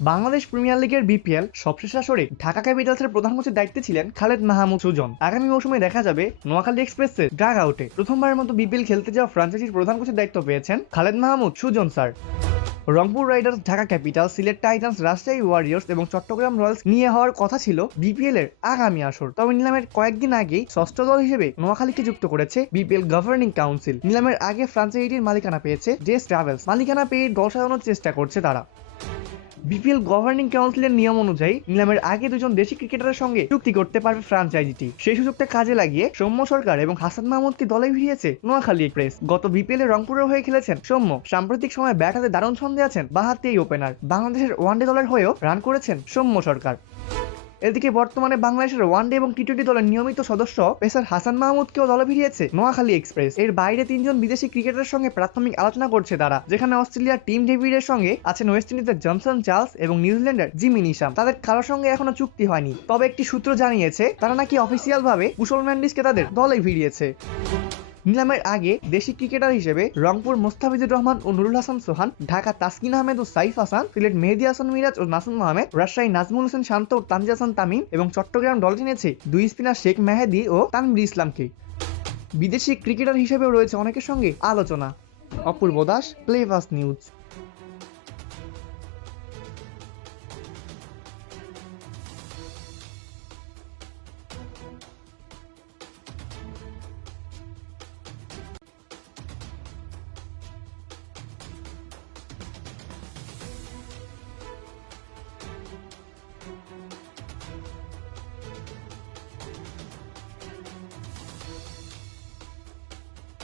Bangladesh premier লিগের BPL সবশেষ আসরে ঢাকা ক্যাপিটালসের প্রধান কোচের দায়িত্বে ছিলেন খালেদ মাহমুদ সুজন। আগামী মৌসুমে দেখা যাবে নোয়াখালী এক্সপ্রেসের ড্রাগ আউটে। প্রথমবারের মতো বিপিএল খেলতে যাওয়া ফ্রাঞ্চাইজির প্রধান কোচের দায়িত্ব পেয়েছেন Khaled Mahmud Sujon, sir. Rangpur Riders, Dhaka Capital Sylhet Titans, Rajshahi Warriors এবং চট্টগ্রাম রয়্যালস নিয়ে হওয়ার কথা ছিল বিপিএল এর আগামী আসর। তবে নিলামের কয়েকদিন আগেই ষষ্ঠ দল হিসেবে নোয়াখালীকে যুক্ত করেছে বিপিএল গভর্নিং কাউন্সিল। নিলামের আগে ফ্রাঞ্চাইজিটির মালিকানা পেয়েছে জেস ট্রাভেলস। মালিকানা পেয়ে দল সাজানোর চেষ্টা করছে তারা। বিপিএল গভর্নিং কাউন্সিলের নিয়ম অনুযায়ী নিলামের আগে দুজন দেশি ক্রিকেটারের সঙ্গে চুক্তি করতে পারবে ফ্রাঞ্চাইজিটি সেই সুযোগটা কাজে লাগিয়ে সৌম্য সরকার এবং হাসান মাহমুদকে দলে ভিড়িয়েছে নোয়াখালী এক্সপ্রেস গত বিপিএল এ রংপুরের হয়ে খেলেছেন সৌম্য। সাম্প্রতিক সময় ব্যাট হাতে দারুণ ছন্দে আছেন বাহাতি এই ওপেনার বাংলাদেশের ওয়ানডে দলের হয়েও রান করেছেন সৌম্য সরকার। এদিকে বর্তমানে বাংলাদেশের ওয়ানডে এবং টি টোয়েন্টি দলের নিয়মিত সদস্য পেসার হাসান মাহমুদকেও দলে ভিড়িয়েছে নোয়াখালী এক্সপ্রেস। এর বাইরে তিনজন বিদেশি ক্রিকেটারের সঙ্গে প্রাথমিক আলোচনা করছে তারা, যেখানে অস্ট্রেলিয়ার টিম ডেভিডের সঙ্গে আছেন ওয়েস্ট ইন্ডিজের জনসন চার্লস এবং নিউজিল্যান্ডের জিমি নিশাম। তাদের কারোর সঙ্গে এখনও চুক্তি হয়নি, তবে একটি সূত্র জানিয়েছে তারা নাকি অফিসিয়াল ভাবে কুশল ম্যান্ডিসকে তাদের দলে ভিড়িয়েছে। নিলামের আগে দেশি ক্রিকেটার হিসেবে রংপুর মোস্তাফিজুর রহমান ও নুরুল হাসান সোহান, ঢাকা তাসকিন আহমেদ ও সাইফ হাসান, সিলেট মেহেদি হাসান মিরাজ ও নাসুম আহমেদ, রাজশাহী নাজমুল হোসেন শান্ত ও তানজি হাসান তামিম এবং চট্টগ্রাম দল টেনেছে দুই স্পিনার শেখ মেহেদি ও তানবির ইসলামকে। বিদেশি ক্রিকেটার হিসেবেও রয়েছে অনেকের সঙ্গে আলোচনা। অপূর্ব দাস প্লেভাস নিউজ।